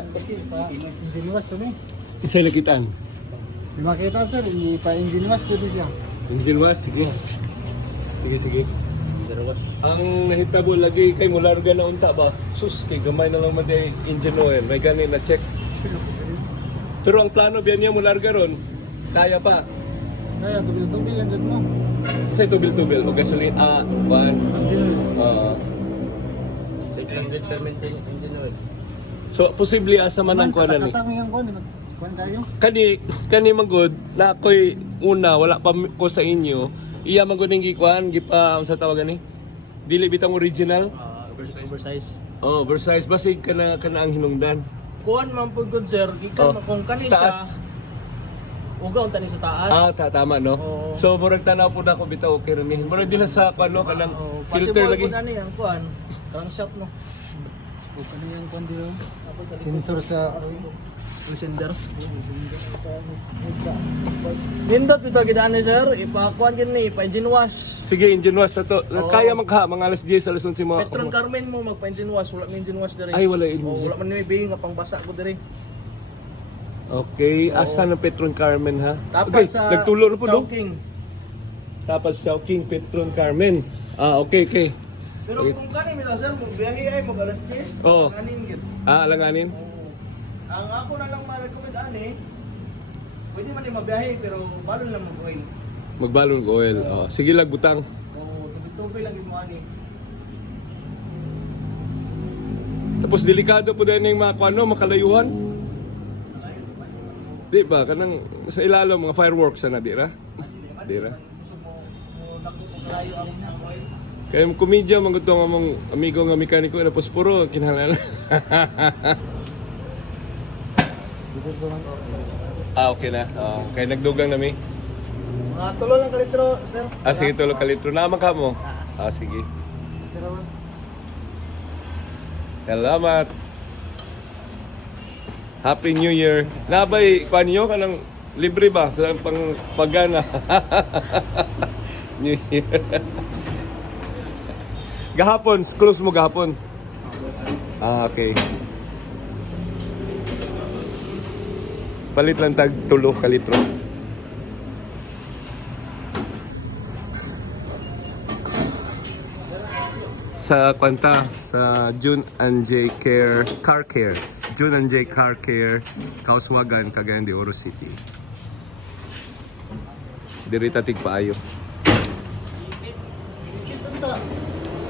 Engine wash to ni. Isa lakitan. Di makita sir, ipa-engine wash to siya. Engine wash, sige. Sige. Ang nahitabo lagi kay mularga na unta ba? Sus, kay gamay na lang madi engine oil. May gani na check. Pero ang plano biyan niya mularga ron. Kaya pa. Kaya tubil-tubil lang dyan mo. Kasi tubil-tubil o gasolina. One. So, 800 per maintenance engine oil. So, posible asa man ang kuha na ni. Katakatang yung kuha, kuha tayo. Kani manggod na ako'y una wala pa ko sa inyo. Iya manggod ning gikuan gipa sa tawagan ni. Dili bitang original. Oversize. Oh, oversize basig kana ang hinungdan. Kuhan man po good sir, gikan kung kani siya. Uga unta ni sa taas. Tama no. Oo. So murag tanaw po na ko bitaw okay rin. Murag din sa kuno kanang filter lagi. Possible po na ang kuhan. Crankshaft no. O kano yung kuha dito? Sensor sa Sender. Nindot bitaw gid sir, ipakuan din ni pa-engine wash. Sige, engine wash na to. Oo. Kaya magka mga alas 10 alas 11 mo. Petron Carmen mo magpa-engine wash, wala may engine wash diri. Ay, wala engine. Wala man ni bihing nga pangbasa ko diri. Okay, asa ng Petron Carmen ha? Tapos Okay, sa nagtulo na po do. Chowking. Tapos Chowking Petron Carmen. Okay. Pero Okay. kung kani mi sir, mo biyahe ay mag alas 10. Oo. Kanin gid. Alanganin. Ang ako na lang ma-recommend ani, pwede man ni mabiyahe pero balon lang mag-oil. Magbalon ko oil. Sige lag butang. Oo, tubig-tubig lang yung ani. Tapos delikado po din yung mga kuano, makalayuhan. Di ba? Kanang sa ilalim mga fireworks na dira. Dira. Gusto mo dako ko kalayo ang oil. Kaya komedya man gud tong among amigo nga mekaniko na posporo kinahanglan. Okay na. Kaya nagdugang na mi. Mga tulo lang kalitro, sir. Sige tulo ka litro na ka mo. Sige. Sir, Salamat. Happy New Year. Nabay kuan niyo kanang libre ba sa pang pagana. New Year. Gahapon, close mo gahapon. Okay. Palit lang tag tulo ka litro. Sa kwanta sa June and J Care Car Care. June and J Car Care, Kauswagan, Cagayan de Oro City. Diri tatig paayo.